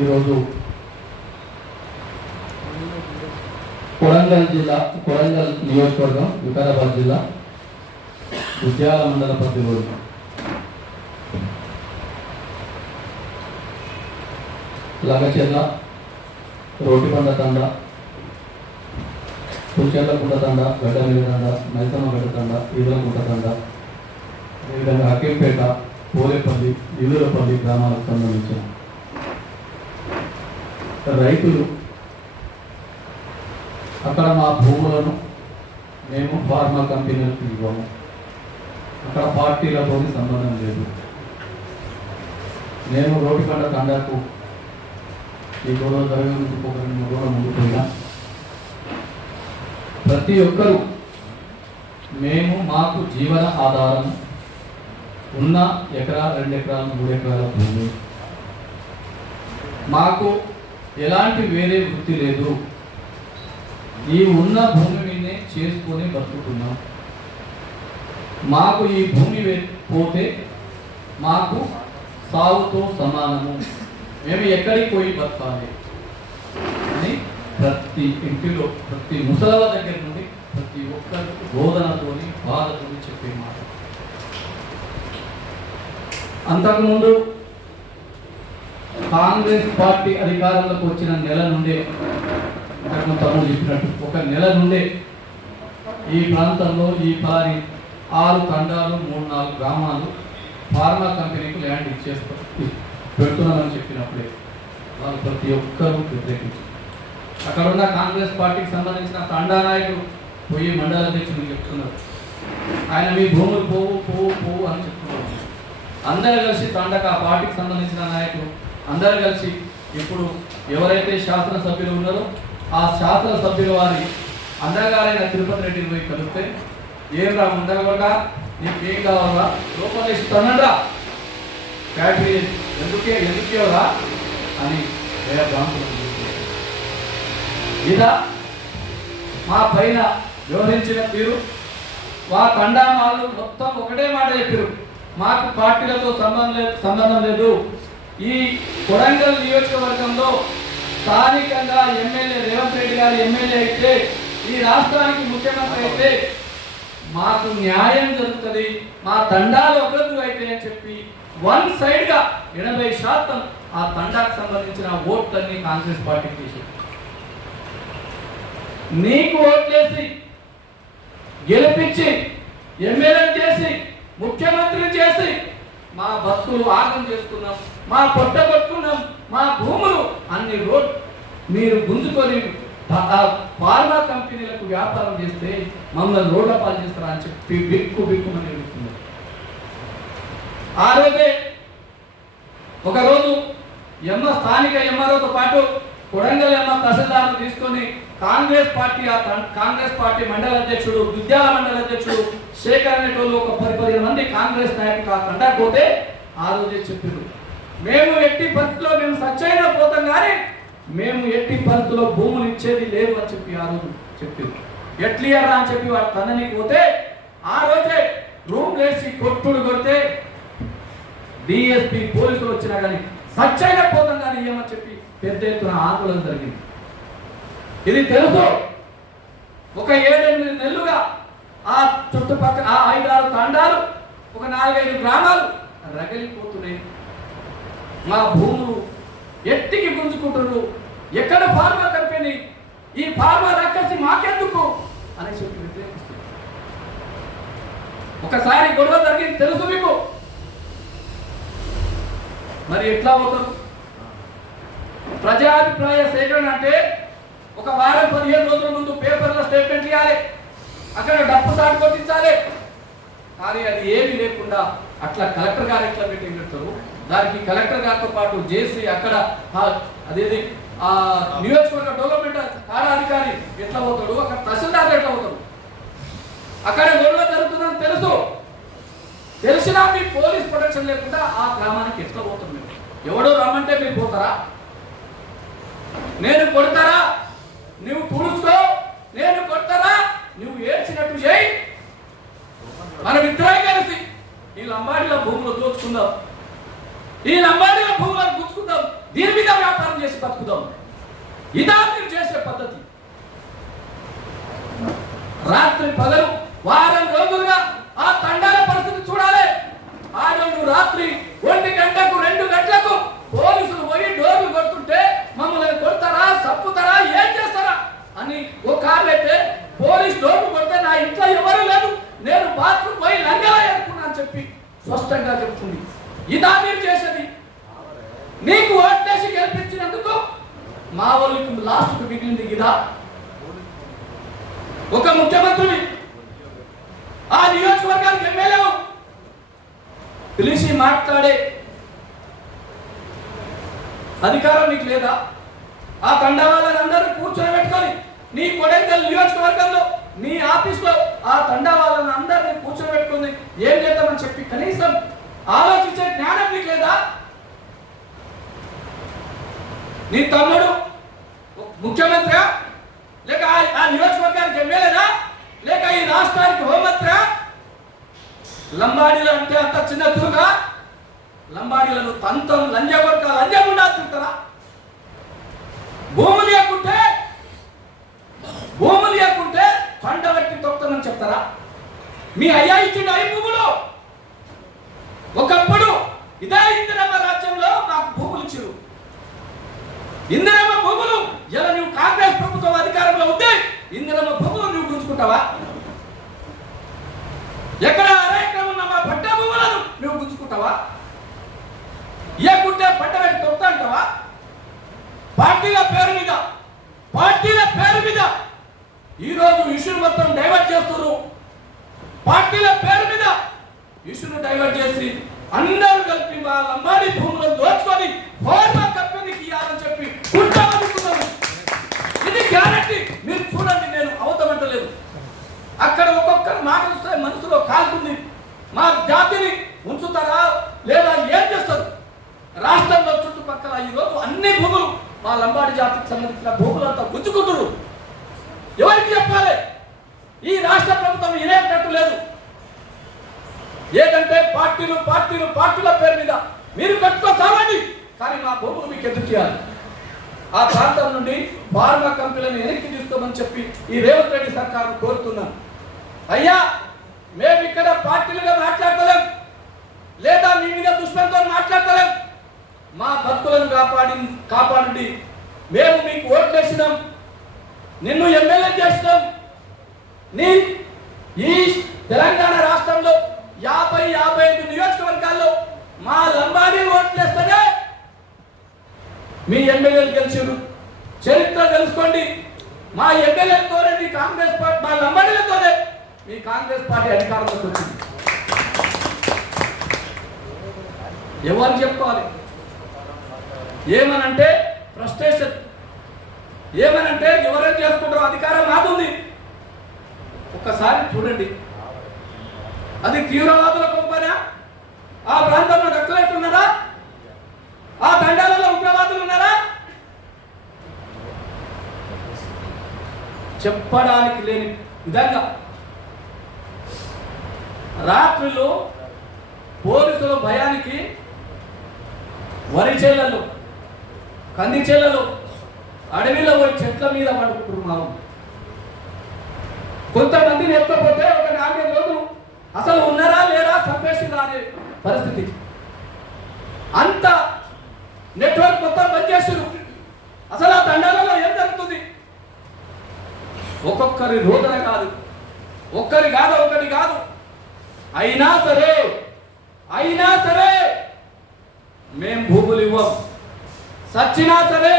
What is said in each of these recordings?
ఈరోజు కొడంగల్ జిల్లా కొడంగల్ నియోజకవర్గం వికారాబాద్ జిల్లా ఉద్యాల మండల పరిధిలోని లగచెర్ల, రోటిబండ తండ, పుల్చెర్లకుంట తండ, గడ్డమీద తండ, మైసమ్మగడ్డ తండ, ఈదలకుంట తండ, అదేవిధంగా హకీంపేట, పోలేపల్లి, ఈదులపల్లి గ్రామాలకు సంబంధించిన రైతులు అక్కడ మా భూములను మేము ఫార్మా కంపెనీలకు ఇవ్వము. అక్కడ పార్టీలతో సంబంధం లేదు. నేను రోటిబండ తండాకు ఈ గొడవ జరగడం ముందుకు ఒక 2 రోజుల ముందు పోయినా ప్రతి ఒక్కరూ మేము మాకు జీవన ఆధారం ఉన్న ఎకరా 2 ఎకరాలు 3 ఎకరాల భూమి, మాకు ఎలాంటి వేరే వృత్తి లేదు, ఈ ఉన్న భూమి మీదనే చేసుకొని బతుకుతున్నాం. మాకు ఈ భూమి పోతే మాకు సాగుతో సమానము, మేము ఎక్కడికి పోయి బతకాలి అని ప్రతి ఇంటిలో ప్రతి ముసలవ దగ్గర నుండి ప్రతి ఒక్కరికి బోధనతోని బాధతోని చెప్పే మాట. అంతకుముందు కాంగ్రెస్ పార్టీ అధికారంలోకి వచ్చిన నెల నుండే తమ్ముడు చెప్పినట్టు ఒక నెల నుండే ఈ ప్రాంతంలో ఈ పారి 6 తండాలు 3-4 గ్రామాలు ఫార్మా కంపెనీకి ల్యాండ్ పెడుతున్నామని చెప్పినప్పుడే వాళ్ళు ప్రతి ఒక్కరూ వ్యతిరేకించారు. అక్కడ ఉన్న కాంగ్రెస్ పార్టీకి సంబంధించిన తండా నాయకులు పోయి మండల అధ్యక్షులు చెప్తున్నారు, ఆయన మీ భూములు పోవు పోవు పోవు అని చెప్తున్నారు. అందరూ కలిసి తండకు ఆ పార్టీకి సంబంధించిన నాయకులు అందరూ కలిసి ఇప్పుడు ఎవరైతే శాసనసభ్యులు ఉన్నారో ఆ శాసనసభ్యుల వారి అందగారైన తిరుపతి రెడ్డిని పోయి కలిస్తే, ఏం రా ముందరగా నీకేం కావాలా లోపల ఇస్తానరా ఫ్యాక్టరీ ఎందుకేవరా అని ఇదా మా పైన వ్యవహరించిన తీరు. మా తండామాలు మొత్తం ఒకటే మాట చెప్పారు, మాకు పార్టీలతో సంబంధం లేదు. ఈ కొడంగల్ నియోజకవర్గంలో స్థానికంగా ఎమ్మెల్యే రేవంత్ రెడ్డి గారు ఎమ్మెల్యే అయితే, ఈ రాష్ట్రానికి ముఖ్యమంత్రి అయితే మాకు న్యాయం జరుగుతుంది, మా తండాలు అభివృద్ధి అయితే అని చెప్పి 1 సైడ్గా 80% ఆ తండాకు సంబంధించిన ఓట్లన్నీ కాంగ్రెస్ పార్టీకి తీసి నీకు ఓట్లేసి గెలిపించి ఎమ్మెల్యే చేసి ముఖ్యమంత్రిని చేసి మా బతుకులు ఆగం చేసుకున్నాం, మా పొట్ట కొట్టుకున్నాం, మా భూములు అన్ని మీరు గుంజుకొని ఫార్మా కంపెనీలకు వ్యాపారం చేస్తే మమ్మల్ని రోడ్ల పాలు చేస్తారా అని చెప్పి బిక్కుమని ఏడుస్తున్నారు. ఆ రోజే ఒకరోజు స్థానిక ఎంఆర్ఓతో పాటు కొడంగల్ తహసీల్దార్ను తీసుకొని కాంగ్రెస్ పార్టీ మండల అధ్యక్షుడు, విద్యాల మండల అధ్యక్షుడు శేఖర్ అనేటోళ్ళు ఒక 10-15 మంది కాంగ్రెస్ నాయకులు ఆ తండకపోతే ఆ రోజే చెప్పారు, మేము ఎట్టి పరిస్థితుల్లో మేము సచ్చైనా పోతాం కానీ మేము ఎట్టి పరిస్థితుల్లో భూములు ఇచ్చేది లేదు అని చెప్పి ఆ రోజు చెప్పారు. ఎట్లియరా అని చెప్పి వాడు తనని పోతే ఆ రోజే రూమ్ వేసి కొడితే డిఎస్పీ పోలీసులు వచ్చినా కానీ సచ్చైనా పోతాం కానీ ఏమని చెప్పి పెద్ద ఎత్తున ఆందోళన జరిగింది. ఇది తెలుసు. ఒక 7-8 నెలలుగా ఆ చుట్టుపక్కల ఆ 5-6 తండాలు ఒక 4-5 గ్రామాలు రగిలిపోతున్నాయి. మా భూములు ఎట్టికి గుంజుకుంటున్నారు, ఎక్కడ ఫార్మా కంపెనీ, ఈ ఫార్మా రక్కసి మాకెందుకు అని చెప్పి వ్యతిరేకిస్తుంది. ఒకసారి గొడవ జరిగింది తెలుసు మీకు. మరి ఎట్లా అవుతారు? ప్రజాభిప్రాయ సేకరణ అంటే ఒక వారం 15 రోజుల ముందు పేపర్లో స్టేట్మెంట్ ఇవ్వాలి, అక్కడ డప్పు సాటు కొట్టించాలి. కానీ అది ఏమీ లేకుండా అట్లా కలెక్టర్ గారు ఎట్లా మీటింగ్ పెడతారు, దానికి కలెక్టర్ గారితో పాటు జేసీ అక్కడ అదేది నియోజకవర్గ డెవలప్మెంట్ కాడ అధికారి ఎట్లా పోతాడు, అక్కడ తహసీల్దార్ ఎట్లా పోతాడు, అక్కడ గొడవ జరుగుతుందని తెలిసినా మీ పోలీస్ ప్రొటెక్షన్ లేకుండా ఆ గ్రామానికి ఎట్లా పోతుంది? ఎవడో రమ్మంటే మీరు పోతారా? నేను కొడతారా నువ్వు పుడుచుకో, నేను కొడతారా నువ్వు ఏడ్చినట్టు చేయి, మనం ఇద్దరే కలిసి ఈ లంబాడీల భూములు దోచుకుందాం, ఈ లంబాడీల భూములను గుచ్చుకుందాం, దీని మీద వ్యాపారం చేసి బతుకుదాం. ఇదా మీరు చేసే పద్ధతి? రాత్రి పగలు వారం రోజులుగా ఆ తండాల పరిస్థితి చూడాలి. ఆడోళ్ళు రాత్రి 1 గంటకు 2 గంటలకు పోలీసులు పోయి డోర్లు కొడుతుంటే మమ్మల్ని కొడతారా, చంపుతారా, ఏం చేస్తారా అని ఒక ఆమెతే పోలీస్ డోర్లు కొడితే నా ఇంట్లో ఎవరు లేదు, నేను బాత్రూమ్ పోయి లంగలా ఏరుకున్నా అని చెప్పి స్పష్టంగా చెప్తుంది. ఇదా మీరు చేసేది? నీకు ఓట్లేసి గెలిపించినందుకు మా వాళ్ళకి లాస్ట్కు మిగిలింది ఇదా? ఒక ముఖ్యమంత్రి ఆ నియోజకవర్గానికి ఎమ్మెల్యే పిలిచి మాట్లాడే అధికారం నీకు లేదా? ఆ తండా వాళ్ళందరూ కూర్చొని పెట్టుకొని నీ కొడంగల్ నియోజకవర్గంలో నీ ఆఫీస్లో ఆ తండా వాళ్ళని అందరినీ కూర్చొని పెట్టుకుంది ఏం చేద్దామని చెప్పి కనీసం ఆలోచించే జ్ఞానం నీకు లేదా? నీ తమ్ముడు ముఖ్యమంత్రి లేక ఆ నియోజకవర్గానికి ఎమ్మెల్యేనా లేక ఈ రాష్ట్రానికి హోంమంత్రి? లంబాడీలు అంటే అంత చిన్న చూగా? లంబాడీలను తంతం లంజగొడక లంజగుండా తింటారా? భూములు లేకుంటే పండబెట్టి తొక్కుతానని చెప్తారా? మీ అయ్యా ఇచ్చిన 5 భూములు ఒకప్పుడు ఇదే ఇందిరమ్మ రాజ్యంలో నాకు భూములు ఇచ్చారు. ఇందిరమ్మ భూములు ఇలా నువ్వు కాంగ్రెస్ ప్రభుత్వం అధికారంలో ఉంటే ఇందిరమ్మ భూములు నువ్వు గుంజుకుంటావా? ఎక్కడ అరేకం ఉన్న మా పట్ట భూములను నువ్వు గుంజుకుంటావా? ఏకుంటే పట్టబెట్టి తొక్కుతా అంటావా? పార్టీల పేరు మీద ఈరోజు ఇష్యూని మొత్తం డైవర్ట్ చేస్తున్నారు. పార్టీల పేరు మీద ఇష్యూను డైవర్ట్ చేసి అందరూ కలిపి మా లంబాడీ భూములను దోచుకొని ఫార్మా కంపెనీకి ఇవ్వాలని చెప్పి కుట్రమనుకున్నారు. ఇది గ్యారెంటీ. మీరు చూడండి, నేను అవతమంటలేదు. అక్కడ ఒక్కొక్కరు మాట వస్తే మనసులో కాలుతుంది. మా జాతిని ఉంచుతారా లేదా ఏం చేస్తారు? రాష్ట్రంలో చుట్టుపక్కల ఈరోజు అన్ని భూములు మా లంబాడి జాతికి సంబంధించిన భూములంతా గుంజుకుంటున్నారు. ఎవరికి చెప్పాలి? ఈ రాష్ట్ర ప్రభుత్వం ఇనేటట్టు లేదు. ఏదంటే పార్టీల పేరు మీద మీరు కట్టుకోసావండి, కానీ మా భూములు మీకు ఎందుకు చేయాలి? ఆ ప్రాంతం నుండి ఫార్మా కంపెనీలను వెనక్కి తీసుకోమని చెప్పి ఈ రేవంత్ రెడ్డి సర్కారు కోరుతున్నాను. అయ్యా, మేము ఇక్కడ పార్టీలుగా మాట్లాడతలేం లేదా మీ మీద దుష్మంతో మాట్లాడతలేం. మా భక్తులను కాపాడండి. మేము మీకు ఓట్లేసినాం, నిన్ను ఎమ్మెల్యే చేసినాం. నీ ఈ తెలంగాణ రాష్ట్రంలో 50-55 నియోజకవర్గాల్లో మా లంబాడీ ఓట్లేస్తేనే మీ ఎమ్మెల్యేలు గెలిచారు. చరిత్ర తెలుసుకోండి. మా ఎమ్మెల్యేలతోనే మీ కాంగ్రెస్ పార్టీ, మా లంబాడీలతోనే మీ కాంగ్రెస్ పార్టీ అధికారంలోకి వచ్చింది. ఎవరు చెప్పుకోవాలి? ఏమనంటే ఫ్రస్ట్రేషన్, ఏమనంటే ఎవరేం చేసుకుంటారో అధికారం మాకుంది. ఒక్కసారి చూడండి, అది తీవ్రవాదుల కొంపనా? ఆ ప్రాంతంలో నక్సలైట్లు ఉన్నారా? ఆ తండాలలో ఉగ్రవాదులు ఉన్నారా? చెప్పడానికి లేని విధంగా రాత్రిలో పోలీసుల భయానికి వరి చేలలో, కంది చేలలో, అడవిలో పోయి చెట్ల మీద పడుకుంటున్నాము. కొంతమందిని ఎత్తపోతే ఒక 4 రోజులు అసలు ఉన్నారా లేరా సంపేసి రాని పరిస్థితి. అంత నెట్వర్క్ మొత్తం బంద్ చేసారు. అసలు ఆ తండాలలో ఏం జరుగుతుంది? ఒక్కొక్కరి రోదన కాదు, ఒకటి కాదు. అయినా సరే మేం భూములు ఇవ్వం, సచ్చినా సరే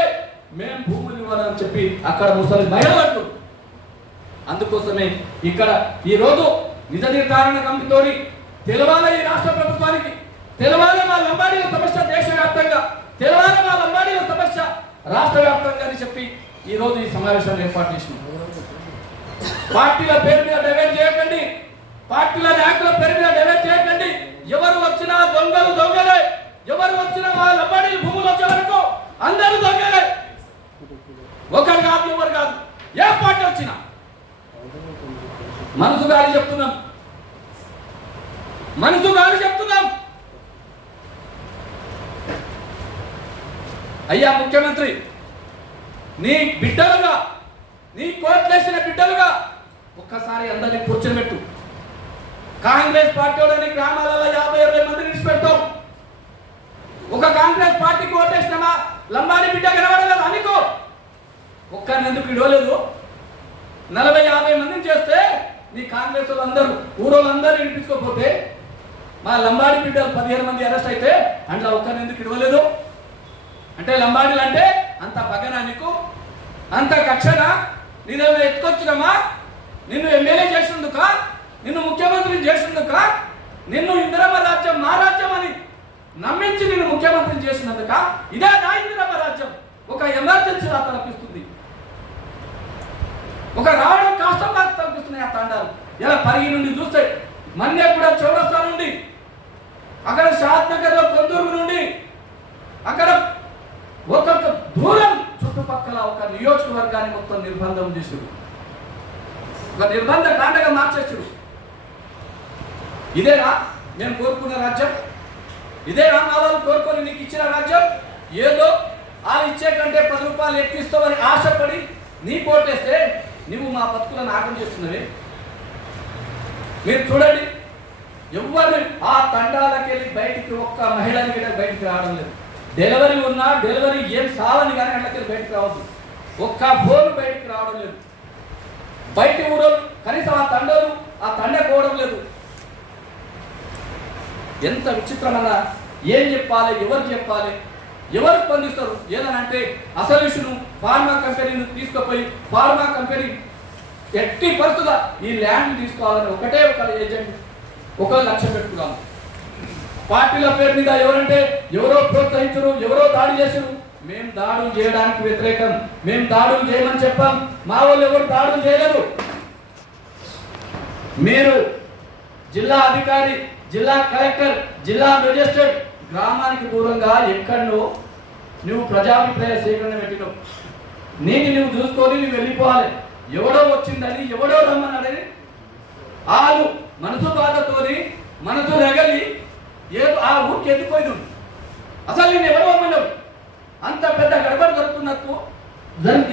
మేం భూములు ఇవ్వాలని చెప్పి అక్కడ ముసలి మహిళలు. అందుకోసమే ఇక్కడ ఈరోజు నిజ నిర్ధారణ కమిటీతో తెలవాలి, ఈ రాష్ట్ర ప్రభుత్వానికి తెలవాలి మా లంబాడీల సమస్య దేశవ్యాప్తంగా, తెలవాలి మా లంబాడీల సమస్య రాష్ట్ర వ్యాప్తంగా అని చెప్పి ఈరోజు ఈ సమావేశాన్ని ఏర్పాటు చేసినాం. పార్టీల పేరు మీద డైవర్ట్ చేయకండి, పార్టీల నాయకుల పేరు మీద డైవర్ట్ చేయకండి. ఎవరు వచ్చినా దొంగలే, ఎవరు వచ్చినా మా లంబాడీల భూములు వచ్చే వరకు అందరూ దొంగలే. ఒకరు కాదు, ఎవరు కాదు, ఏ పార్టీ వచ్చినా. మనసు గాలి చెప్తున్నాం. అయ్యా ముఖ్యమంత్రి, నీ బిడ్డలుగా, నీ కోట్లేసిన బిడ్డలుగా ఒక్కసారి అందరినీ కూర్చోబెట్టు. కాంగ్రెస్ పార్టీలోని గ్రామాలలో 50-20 మందిని విడిచిపెడతాం. ఒక కాంగ్రెస్ పార్టీకి ఓటేసినామా లంబాడి బిడ్డ కనబడలేదు అనుకో, ఒక్కరిని ఎందుకు ఇడవలేదు? 40-50 మందిని చేస్తే నీ కాంగ్రెస్ వాళ్ళందరూ ఊరోళ్ళందరూ వినిపించుకోకపోతే మా లంబాడి బిడ్డలు 15 మంది అరెస్ట్ అయితే అందులో ఒక్కరిని ఎందుకు ఇడవలేదు? అంటే లంబాడీలు అంటే అంత పగనా నీకు? అంత కక్షనా? నేనేమో ఎత్తుకొచ్చినామా? నిన్ను ఎమ్మెల్యే చేసినందుక, నిన్ను ముఖ్యమంత్రిని చేసినందుక, నిన్ను ఇందిరమ్మ రాజ్యం మా రాజ్యం అని నమ్మించి నిన్ను ముఖ్యమంత్రిని చేసినందుక? ఇదే నా ఇందిరమ్మ రాజ్యం ఒక ఎమర్జెన్సీలా తలపిస్తుంది. ఒక రావడం కష్టం నాకు తలపిస్తున్నాయి ఆ తండాలు. ఇలా పరిగి నుండి చూస్తే మన్య కూడా చౌరస్తా నుండి, అక్కడ షాద్ నగర్ లో కొందూరు నుండి, అక్కడ ఒక్కొక్క దూరం చుట్టుపక్కల ఒక నియోజకవర్గాన్ని మొత్తం నిర్బంధం చేసాడు, ఒక నిర్బంధ కాండగా మార్చేసాడు. ఇదేనా నేను కోరుకున్న రాజ్యం? ఇదేనా మా వాళ్ళు కోరుకొని నీకు ఇచ్చిన రాజ్యం? ఏదో వాళ్ళు ఇచ్చే కంటే 10 రూపాయలు ఎక్కిస్తావని ఆశపడి నీ కోటేస్తే నువ్వు మా బతుకులను ఆగం చేస్తున్నవే. మీరు చూడండి, ఎవరు ఆ తండాలకి వెళ్ళి బయటికి ఒక్క మహిళని కూడా బయటికి రావడం లేదు. డెలివరీ ఉన్నా డెలివరీ ఏం సావని కానీ అట్లకి బయటికి రావద్దు. ఒక్క ఫోన్ బయటికి రావడం లేదు. బయట ఊరు కనీసం ఆ తండలు ఆ తండ పోవడం లేదు. ఎంత విచిత్రమైన! ఏం చెప్పాలి, ఎవరు చెప్పాలి, ఎవరు స్పందిస్తారు? ఏదనంటే అసలు విషయం ఫార్మా కంపెనీని తీసుకుపోయి ఫార్మా కంపెనీ ఎట్టి పరిస్థితుల్లో ఈ ల్యాండ్ తీసుకోవాలని ఒకటే ఒక ఏజెంట్ 1 లక్ష పెట్టుకున్నాము. పార్టీల పేరు మీద ఎవరంటే ఎవరో ప్రోత్సహించరు, ఎవరో దాడి చేసరు. మేము దాడులు చేయడానికి వ్యతిరేకం, మేము దాడులు చేయమని చెప్పాం. మా వాళ్ళు ఎవరు దాడులు చేయలేదు. మీరు జిల్లా అధికారి, జిల్లా కలెక్టర్, జిల్లా మెజిస్ట్రేట్ గ్రామానికి దూరంగా ఎక్కడో నువ్వు ప్రజాభిప్రాయ సేకరణ పెట్టినావు. నువ్వు చూసుకొని నువ్వు వెళ్ళిపోవాలి. ఎవడో వచ్చిందని, ఎవడో రమ్మన్నాడని వాళ్ళు మనసు బాధతోని మనసు రగలి ఏదో ఆ ఊరికి ఎదిపోయినావు. అసలు నేను ఎవరో అమ్మన్నావు? అంత పెద్ద గడబడి జరుగుతున్నట్టు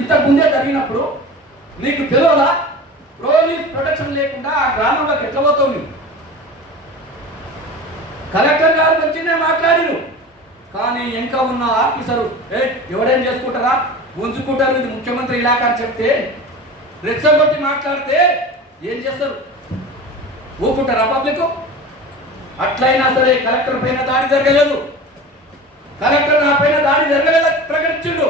ఇంతకు ముందే జరిగినప్పుడు నీకు తెలియదా? పోలీస్ ప్రొటెక్షన్ లేకుండా ఆ గ్రామంలోకి ఎట్లా పోతావు నువ్వు? కలెక్టర్ గారు వచ్చిందే మాట్లాడిను, కానీ ఇంకా ఉన్న ఆఫీసరు ఎవడేం చేసుకుంటారా, ఉంచుకుంటారు, ఇది ముఖ్యమంత్రి ఇలాకా అని చెప్తే రెచ్చగొట్టి మాట్లాడితే ఏం చేస్తారు? ఊపుకుంటారా పబ్లిక్? అట్లయినా సరే కలెక్టర్ పైన దాడి జరగలేదు, కలెక్టర్ నా పైన దాడి జరగలేదని ప్రకటించిండు.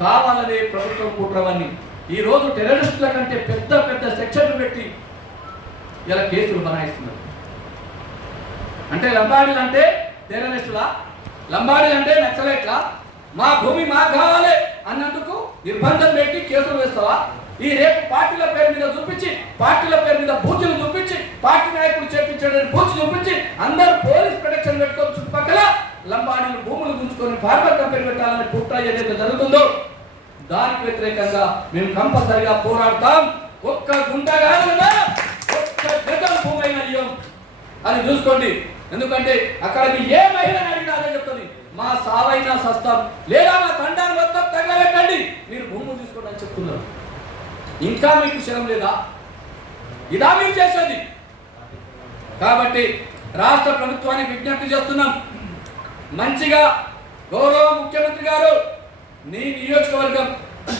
కావాలనే ప్రభుత్వం కుట్రవన్నీ ఈ రోజు టెర్రరిస్టుల కంటే పెద్ద పెద్ద సెక్షన్లు పెట్టి ఇలా కేసులు బనాయిస్తున్నారు. అంటే లంబాడీలు అంటే టెర్రరిస్టులా? లంబాడీలు అంటే నక్సలైట్లా? మా భూమి మాకు కావాలి అన్నందుకు నిర్బంధం పెట్టి కేసులు వేస్తావా? ఈ రేపు పార్టీల పేరు మీద చూపించి, పార్టీల పేరు మీద బూతులు చూపించి, పార్టీ నాయకులు చేపించడానికి బూతులు చూపించి అందరూ పోలీస్ ప్రొటెక్షన్ పెట్టుకొని చుట్టుపక్కల లంబాడీలు భూములు గుంజుకొని ఫార్మర్ కంపెనీ పెట్టాలని కుట్ర ఏదైతే జరుగుతుందో దానికి వ్యతిరేకంగా మేము కంపల్సరిగా పోరాడతాం. ఒక్క గుంటగా ఒక్క గజం భూమి అయినా ఇయ్యం అని చూసుకోండి. ఎందుకంటే అక్కడికి ఏ మహిళని అడిగినా అదే చెప్తుంది, మా సావైనా సస్తాం లేదా మా తండాన్ని మొత్తం తగలబెట్టండి, మీరు భూములు తీసుకోండి అని చెప్తున్నారు. ఇంకా మీకు క్షణం లేదా? ఇదా మీరు చేసేది? కాబట్టి రాష్ట్ర ప్రభుత్వానికి విజ్ఞప్తి చేస్తున్నాం, మంచిగా గౌరవ ముఖ్యమంత్రి గారు, నీ నియోజకవర్గం,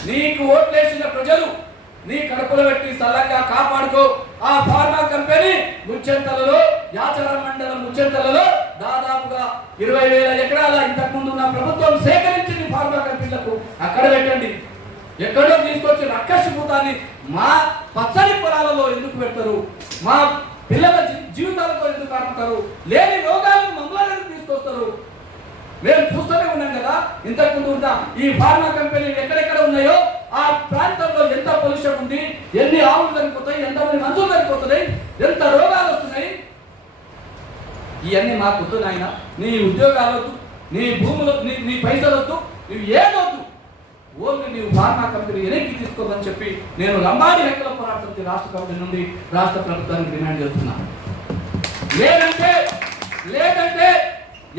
నీకు ఓట్లేసిన ప్రజలు నీ కడుపులో పెట్టి సల్లంగా కాపాడుకో. ఆ ఫార్మా కంపెనీ ముచ్చెంతలలో, యాచారం మండలం ముచ్చెంతలలో దాదాపుగా 20,000 ఎకరాల ఇంతకుముందు ఉన్న ప్రభుత్వం సేకరించింది ఫార్మా కంపెనీలకు అక్కడ పెట్టండి. ఎక్కడో తీసుకొచ్చి రక్కసిభూతాన్ని మా పచ్చని పొలాలలో ఎందుకు పెడతారు? మా పిల్లల జీవితాలతో ఎందుకు ఆడుకుంటారు? లేని రోగాలను మమ్మల్ని తీసుకొస్తారు. మేము చూస్తూనే ఉన్నాం కదా, ఇంతకుముందు ఉన్న ఈ ఫార్మా కంపెనీలు ఎక్కడెక్కడ ఉన్నాయో ఆ ప్రాంతంలో ఎంత పొల్యూషన్ ఉంది, ఎన్ని ఆవులు చనిపోతాయి, ఎంతమంది మనుషులు చనిపోతున్నాయి, ఎంత రోగాలు వస్తున్నాయి. ఇవన్నీ మాకు వద్దు నాయన. నీ ఉద్యోగాలు వద్దు, నీ భూములు, నీ పైసలు వద్దు, నువ్వు ఏదొద్దు, ఓన్లీ నీవు ఫార్మా కంపెనీ వెనక్కి తీసుకోమని చెప్పి నేను లంబాడి హక్కుల పోరాటం రాష్ట్ర కమిటీ నుండి రాష్ట్ర ప్రభుత్వానికి డిమాండ్ చేస్తున్నాను. లేదంటే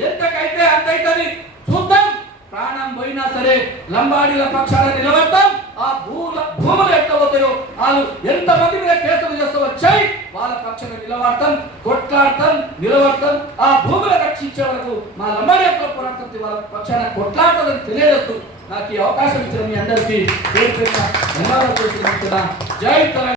ఎంతకైతే అంతైతుంది చూద్దాం. ప్రాణం పోయినా సరే లంబాడీల పక్షాన నిలబడతాం. ఆ భూములు ఎట్లా పోతాయో వాళ్ళు ఎంతమంది మీద కేసులు చేస్తూ వచ్చాయి వాళ్ళ పక్షాన నిలబడతాం, కొట్లాడతాం, నిలబడతాం. ఆ భూములు రక్షించే వరకు మా లంబాడీ హక్కుల పోరాట సమితి వాళ్ళ పక్షాన కొట్లాడతాదని తెలియజేస్తూ నాకు ఈ అవకాశం ఇచ్చిన మీ అందరికీ పేరు పేరున ధన్యవాదాలు చేస్తున్నాను. జై తెలంగాణ.